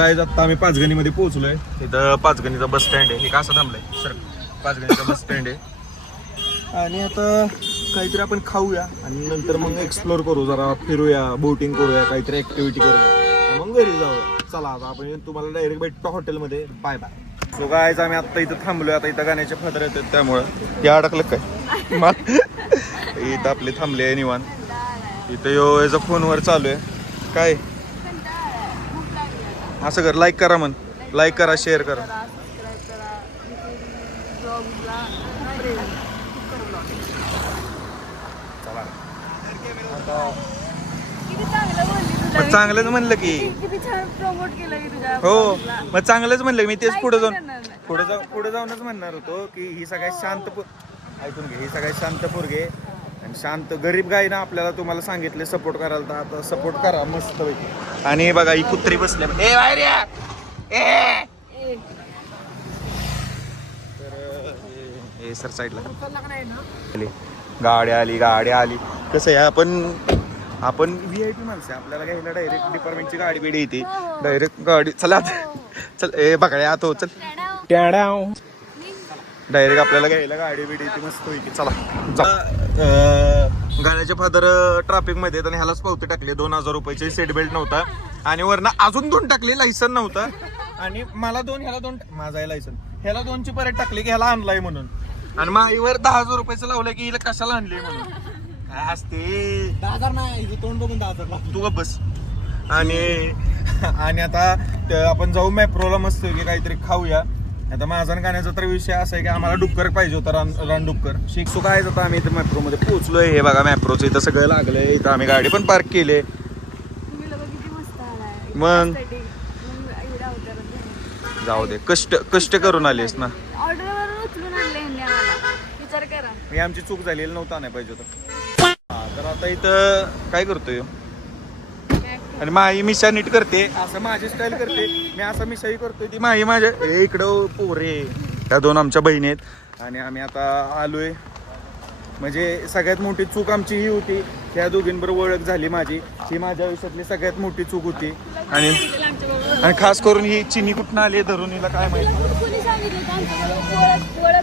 आता आम्ही पाचगणीमध्ये पोहोचलोय. इथं पाचगणीचा बस स्टँड आहे. हे का असं थांबलंय सर? पाचगणीचा बस स्टँड आहे. आणि आता काहीतरी आपण खाऊया आणि नंतर मग एक्सप्लोर करू, जरा फिरूया, बोटिंग करूया, काहीतरी ऍक्टिव्हिटी करूया, मग घरी जाऊया. चला आता आपण तुम्हाला डायरेक्ट भेटतो हॉटेलमध्ये. Bye bye. सो गायज आम्ही आता इथं थांबलोय. आता इथं गाण्याचे फादर येतात त्यामुळं हे अडकलं काय इथं आपले थांबले आहे निवांत. इथं याचा फोनवर चालू आहे. काय असं कर, लाईक करा म्हण, लाईक करा, शेअर करा. मग चांगलंच म्हणलं की हो, मग चांगलंच म्हणलं मी. तेच पुढे जाऊनच म्हणणार होतो की ही सगळ्यात शांत ऐकून घे, ही सगळ्यात शांत पोरगे आणि शांत गरीब गाय ना आपल्याला तुम्हाला सांगितले सपोर्ट करायला, तर आता सपोर्ट करा मस्त पैकी. आणि बघा ही कुत्री बसल्या, ए बाहेर या. तर सर साईडला गाडी आली. कसं आहे आपण VIP माणसं आहे, आपल्याला घ्यायला डायरेक्ट डिपार्टमेंटची गाडी बिडी येते. डायरेक्ट गाडी चला चल. ए बघा तो चल डायरेक्ट आपल्याला घ्यायला गाडी बिडी येते मस्त पैकी. चला गाण्याचे फादर ट्रॅफिक मध्ये आणि ह्यालाच पावती टाकले 2000 रुपयाचे. सीट बेल्ट नव्हता आणि वरनं अजून 2 टाकले. लायसन नव्हता आणि मला 2 ह्याला 2. माझा आहे लायसन. ह्याला 2ची परत टाकली की ह्याला आणलाय म्हणून. आणि माईवर 10,000 रुपयाचं लावलं की हिला कशाला आणले म्हणून. काय असते 10,000 नाही, तोंड बघून 10,000 तू गप बस. आणि आता आपण जाऊ मॅप्रोला मस्त की काहीतरी खाऊया. आता माझा गाण्याचा तर विषय असा आहे की आम्हाला डुक्कर पाहिजे होता, रान डुक्कर. शिकसू काय जातं आम्ही इथं मॅप्रोमध्ये पोहोचलोय. हे बघा मॅप्रोचं इथं सगळं लागलंय. इथं आम्ही गाडी पण पार्क केले. मग जाऊ दे, कष्ट करून आलीस ना. ही आमची चूक झालेली नव्हता नाही पाहिजे होतं. तर आता इथं काय करतोय आणि माई मिशा नीट करते, असं माझी स्टाईल करते. मी असा मिशाही करतोय, ती माई माझ्या इकडं पोरे. त्या 2 आमच्या बहिणी आहेत आणि आम्ही आता आलोय. म्हणजे सगळ्यात मोठी चूक आमची ही होती, ह्या दोघींबरोबर ओळख झाली माझी. ही माझ्या आयुष्यातली सगळ्यात मोठी चूक होती. आणि खास करून ही चिनी कुठनं आली धरून, हिला काय माहिती.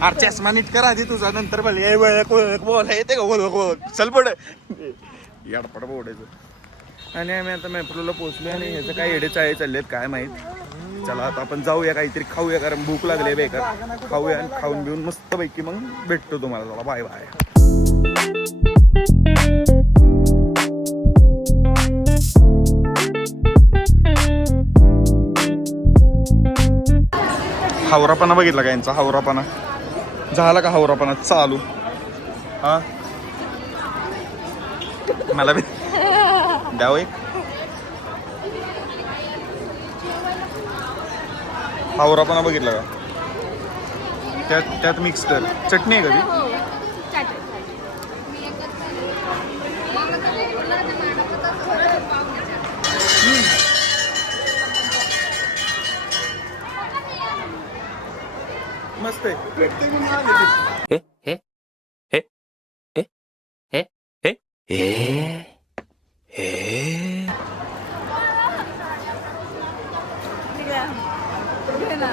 अरे चष्मा नीट करा आधी तुझा, नंतर बोला येते का चल पड याडपड बोडायचं. आणि आम्ही आता मॅप्रोला पोहोचलो आणि ह्याचं काय एडे चाळे चाललेत काय माहीत. चला आता आपण जाऊया, काहीतरी खाऊया, कारण भूक लागली बेकार. खाऊया आणि खाऊन बिऊन मस्त पैकी मग भेटतो तुम्हाला. चला बाय बाय. हावरापणा बघितला का यांचा? हावरापणा झाला का? हावरापणा चालू. हा मला द्यावं एक. हावरापणा बघितला का? त्यात मिक्स कर. चटणी आहे का ती? मस्त आहे.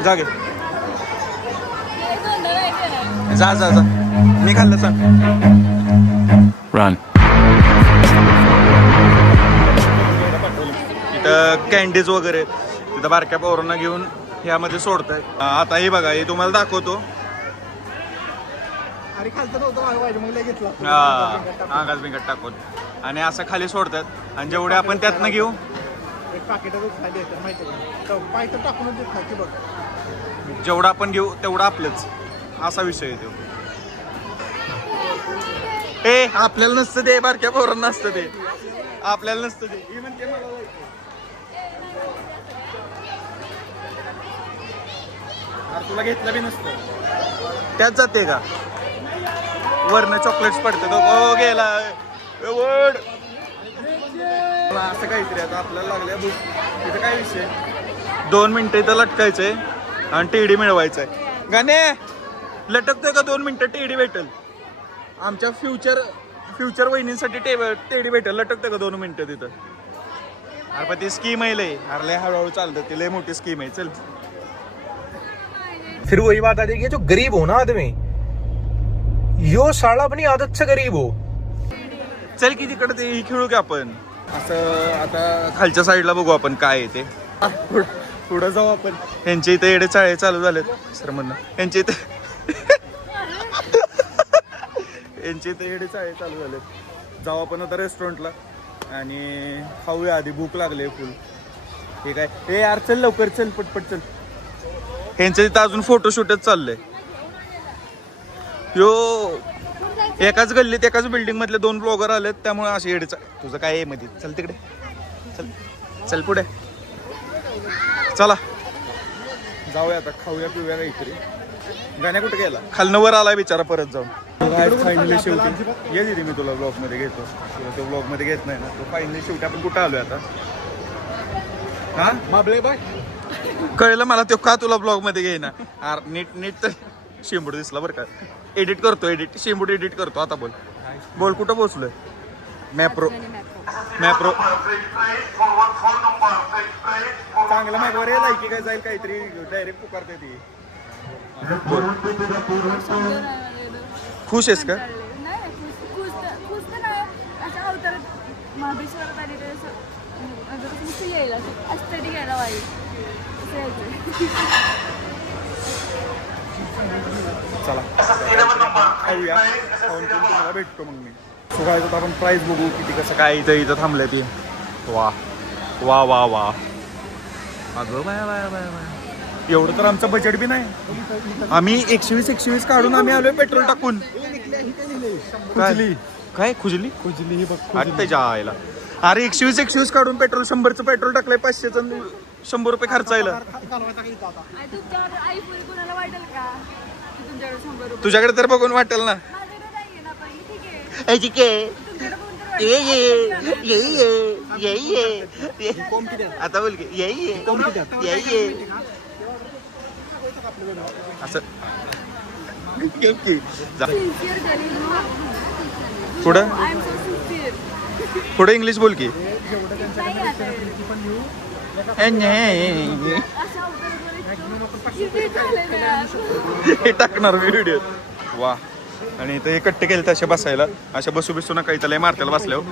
जागे जा मी खाल्लं सांग. इथं कॅन्डीज वगैरे तिथं बारक्या पोरांना घेऊन यामध्ये सोडतायत. आता हे बघा, हे तुम्हाला दाखवतो. आगाच बिंगट टाकून आणि असं खाली सोडतात. आणि जेवढे आपण त्यातनं घेऊ जेवढं आपण घेऊ तेवढं आपलंच, असा विषय आहे तो. ए आपल्याला नसतं ते, बारक्या पोरांना नसतं ते, आपल्याला नसतं ते. तुला घेतलं बी नसतं, त्यात जाते का? वरनं चॉकलेट्स पडते तो गेला वड असं काहीतरी. आता आपल्याला लागल्या भूक. तिथं काय विषय, 2 मिनिटं इथं लटकायचंय आणि टेडी मिळवायचंय. गाणे लटकतोय का? 2 मिनिटं टेडी भेटेल. आमच्या फ्युचर वहिनींसाठी टेडी भेटेल. लटकतोय का 2 मिनिटं तिथं? अरे पण ती स्कीम आहे लय, अरे लय हळूहळू चालतं, ती लय मोठी स्कीम आहे. चल. फिर वही बात आती है कि जो गरीब हो ना आदमी, यो साला अपनी आदत से गरीब हो. चल की तिकडे ते खेळू की आपण असं. आता खालच्या साईडला बघू आपण काय आहे ते. पुढं जाऊ आपण. यांच्या इथे येडे चाळे चालू झालेत सर म्हणणं. यांच्या इथे यांच्या इथे येडे चाळे चालू झालेत. जाऊ आपण आता रेस्टॉरंटला आणि खाऊया आधी, भूक लागली फुल. ठीक आहे. हे यार चल लवकर, चल पटपट चल. ह्यांच्या तिथं अजून फोटोशूटच चाललंय. यो एकाच गल्लीत एकाच बिल्डिंग मधले 2 ब्लॉगर आलेत, त्यामुळे असे येडे. तुझं काय आहे मध्ये? चल तिकडे, चल चल पुढे चला. जाऊया आता, खाऊया पिऊया काहीतरी. गाण्या कुठे गेला? खालनं वर आलाय बिचारा परत जाऊन. फायनली शेवटी ये दिदी, मी तुला ब्लॉग मध्ये घेतो. तुला तो ब्लॉग मध्ये घेत नाही ना. तो फायनली शेवटी आपण कुठं आलोय आता? हा माबले बाय. कळलं मला तो का तुला ब्लॉग मध्ये घेईना. नीट नीट तर शेंबूड दिसला बरं का. एडिट करतो, शेंबूड एडिट करतो. आता बोल बोल, कुठं पोहोचलोय? मॅप्रो चांगला मॅपवर येईल की काय जाईल काहीतरी डायरेक्ट पुकारते ती. खुश आहेस का? चला खाऊया, खाऊन पिऊन तुम्हाला भेटतो मग मी. सुगायचं आपण प्राईस बघू किती कसं काय. इथं थांबलंय ती. वा वा वा वा. अगं बाय बाय बाय बाय. एवढं तर आमचं बजेट बी नाही. आम्ही 120 काढून आम्ही आलोय पेट्रोल टाकून. काय खुजली खुजली बघ. त्याच्या आईला. अरे 120 काढून पेट्रोल 100चं पेट्रोल टाकलंय. 500चं 100 रुपये खर्चायला. तुझ्याकडे तर बघून वाटेल ना. आता बोल की ये असं. पुढं पुढं इंग्लिश बोल की. हे टाकणार मी व्हिडिओ. वा. आणि इथं हे कट्टे केले तसे बसायला. अशा बसू नका इथं, लय मारत्याला बसल्यावर.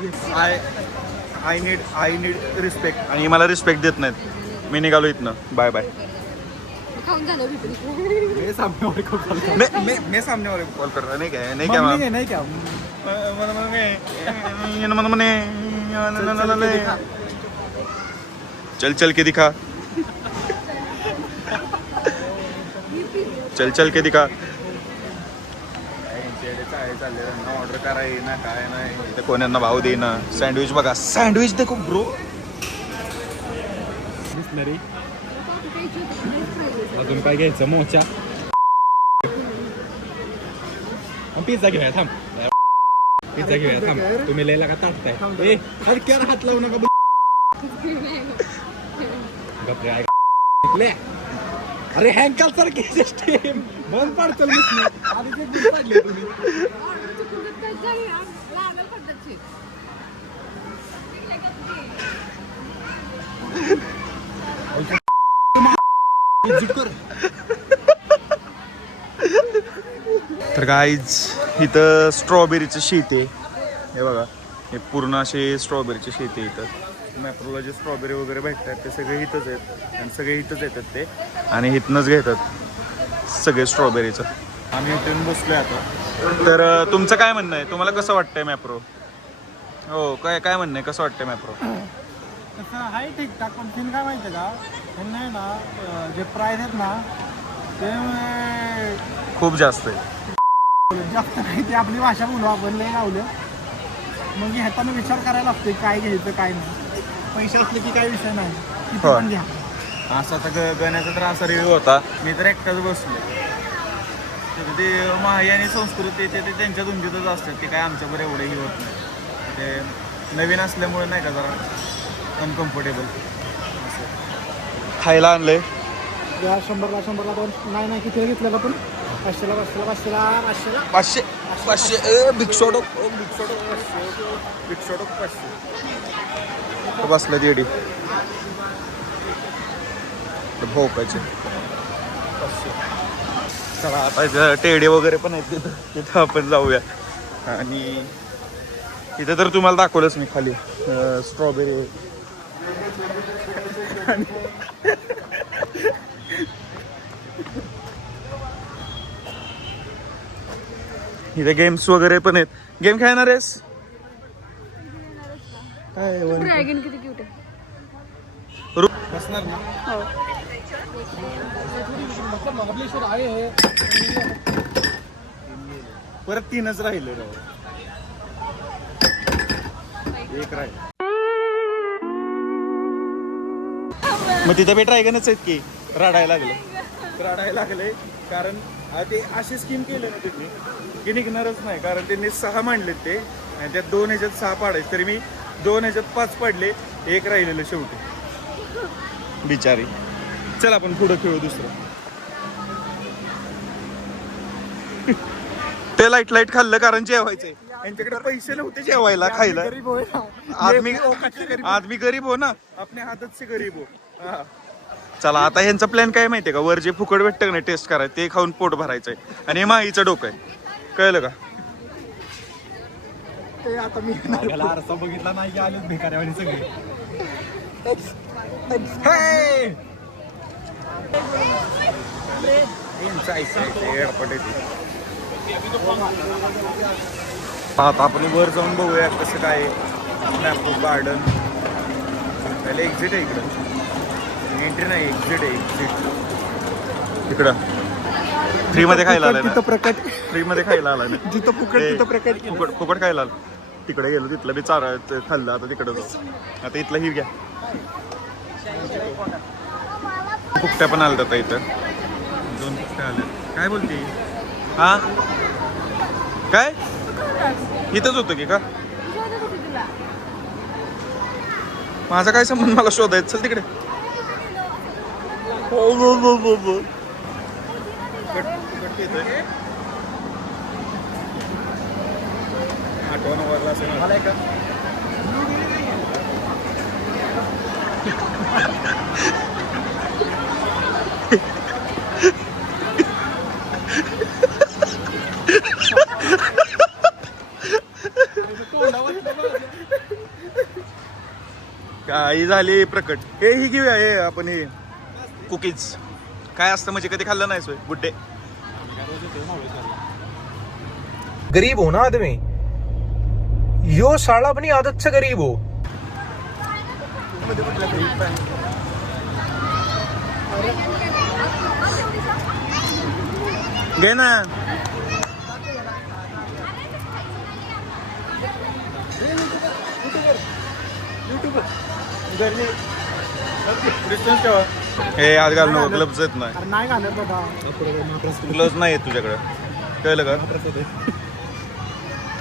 I need respect. आणि मला रिस्पेक्ट देत नाहीत. मी निघालो इथनं. Bye bye. मैं सामने वाले कॉल कर रहा. नाही काय नहीं क्या चल चल के दिखा. चल के दिखा. ऑर्डर कराय ना काय नाही. इथे कोणाला भाव देईना. सँडविच बघा, सँडविच देखो ब्रो. बिस्लरी. अजून काय घ्यायचं? मोचा. पिझ्झा घेऊया. थांब पिझ्झा घेऊया. थांब. तुम्ही लिहायला का ताटताय? अरे क्या हात लावू नका. अरे हँकल सारखी सिस्टीम बंद पडतो. तर गाईज इथं स्ट्रॉबेरीचं शेत आहे. हे बघा, हे पूर्ण असे स्ट्रॉबेरीचे शेत आहे इथं. मॅप्रोला जे स्ट्रॉबेरी वगैरे भेटतात ते सगळे इथंच आहेत. आणि सगळे इथंच येतात ते. आणि इथनंच घेतात सगळे स्ट्रॉबेरीचं. आम्ही इथून बसलोय आता. तर तुमचं काय म्हणणं आहे? तुम्हाला कसं वाटतंय मॅप्रो? हो काय म्हणणं आहे? कसं वाटतंय मॅप्रो? तसं आहे ठीकठाक. पण सीन काय माहिती का, त्यांना आहे ना जे प्राईस आहेत ना ते खूप जास्त आहे. जास्त नाही. ते आपली भाषा बोलू आपण, लय लावलं. मग ह्याचा विचार करायला लागतोय काय घ्यायचं काय नाही. पैसे असले की काही विषय नाही, किती पण घ्या. असा तर गण्याचा तर असा रिव्ह्यू होता. मी तर एकटाच बसलो. ते माही आणि संस्कृती ते त्यांच्या धुंदीतच असतात. ते काय आमच्याबरोबर एवढंही होत नाही. ते नवीन असल्यामुळे नाही का जरा अनकम्फर्टेबल. खायला आणलंय. 100ला 2 नाही किती घेतलेलं पण 500 500 बिग शॉट ऑफ 500. बसलं येडी भोकाचे. चला आता इथं टेडे वगैरे पण आहेत तिथं, तिथं आपण जाऊया. आणि इथं तर तुम्हाला दाखवलंच मी खाली स्ट्रॉबेरी. इथे गेम्स वगैरे पण आहेत. गेम खेळणार आहेस काय? ड्रॅगन किती क्यूट आहे. बसणार ना? हो. महाबळेश्वर आहे. परत 3च राहिले राव. एक राहील. मग तिथं बी ड्रॅगनच आहेत की. रडायला लागले कारण ते अशी स्कीम केली ना त्यांनी की निघणारच नाही. कारण त्यांनी 6 मांडलेत ते आणि त्यात 2 ह्याच्यात 6 पाडायचे. तरी मी 2 ह्याच्यात 5 पडले, एक राहिलेलं शेवटी बिचारी. चल आपण पुढं खेळू दुसरं. ते लाईट खाल्लं कारण जेवायचंय. यांच्याकडे पैसे नव्हते जेवायला खायला. आदमी गरीब हो ना, आपल्या हातात से गरीब हो. हा. चला आता ह्यांचा प्लॅन काय माहितीये का? वर जे फुकट भेटतं का नाही टेस्ट करायचं ते खाऊन पोट भरायचंय. आणि हे माईचं डोकं आहे, कळलं का? ते आता मी आरसा बघितला नाही, आलेच भिकाऱ्यावानी सगळे. आता आपण वर जाऊन बघूया कसं काय. गार्डन पहिले एक्झिट आहे इकडं, एंट्री नाही, एक्झिट आहे. एक्झिट इकडं फ्री मध्ये खायला आलाय ना. प्रकट फ्री मध्ये खायला आलाय ना. जिथं फुकट तिथं प्रकट. फुकट खायला आलं. तिकडे गेलो, तिथलं बी चारा खाल्लं. आता तिकडं जाऊ. आता इथलं ही घ्या. फुकट्या पण आल्या आता इथं. 2 फुकट्या आल्या. काय बोलते हा? काय इथंच होतं की का? माझा काय संबंध मला शोधायचं? चल तिकडे. आठवण वरला असेल मला का? काही झाली प्रकट. हे ही घेऊया. हे आपण हे कुकीज काय असतं म्हणजे कधी खाल्लं नाही सोय गुड्डे. गरीब हो ना आदमी, यो साला अपनी आदत से गरीब हो. घे ना. हे आज घाल नको, ग्लव्स येत नाही. नाही घालत बाबा. ग्लव्स नाही येत तुझ्याकडे, कळलं का?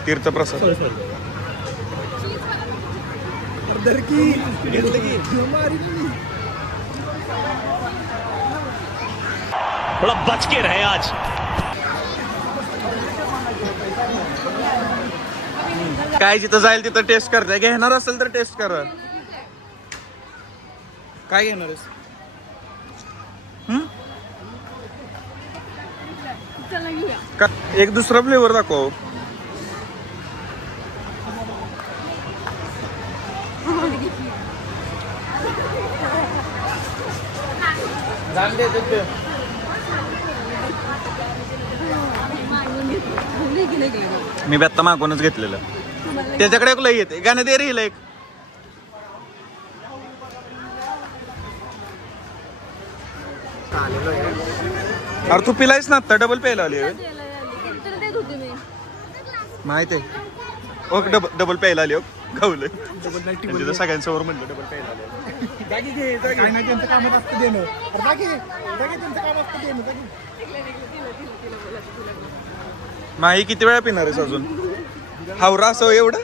तीर्थप्रसाद. थोड़ा बच के रहे आज. काय जिथं जाईल तिथं टेस्ट करताय. घेणार असेल तर टेस्ट करा. काय घेणार आहेस? चला घेऊया. एक दुसरा फ्लेवर दाखव. मी बी आत्ता मागूनच घेतलेलं. त्याच्याकडे एक लई येते. गाणं दे रे हिला एक. अरे तू पिलायस ना आता, डबल प्यायला आली आहे. देत होते मी. माहित आहे. ओके डबल प्यायला आली. खावलं तिथं सगळ्यांसमोर म्हणलं डबल प्यायला आले. काय नाही, त्यांचं कामच असतं देणं. अरे बाकी त्यांचं काम असतं देणं. माही किती वेळा पिणार आहेस अजून? हावरा असं एवढं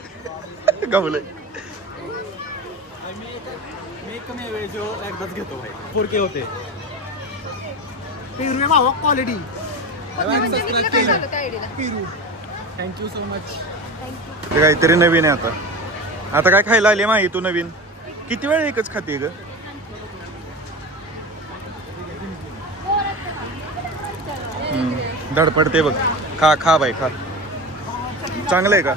गावलंय. मी कमी वेळ एकदाच घेतो भाई. पोरके होते पेरू आहे भावा, क्वालिटी. पेरू. Thank you so much. काहीतरी नवीन आहे आता. आता काय खायला आली माही तू नवीन? किती वेळ एकच खाते ग? धडपडते बघ. खा खा बाई खा. चांगलं आहे का?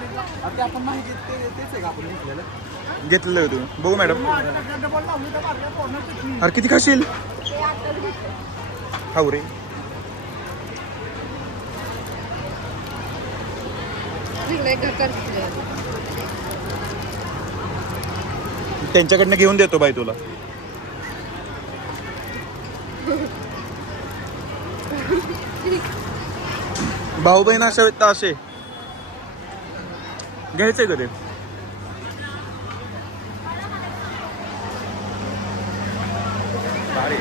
आता आपण माहिती तेच आहे का आपण घेतलेलं? घेतलेलं आहे तुम्ही? बघू मॅडम. डबल लावली तर आपल्या पूर्ण चटणी. अरे किती खाशील? खाऊ रे. त्यांच्याकडनं घेऊन देतो बाई तुला. भाऊ बहीण असावेत तर असे घ्यायचंय का ते? भारी.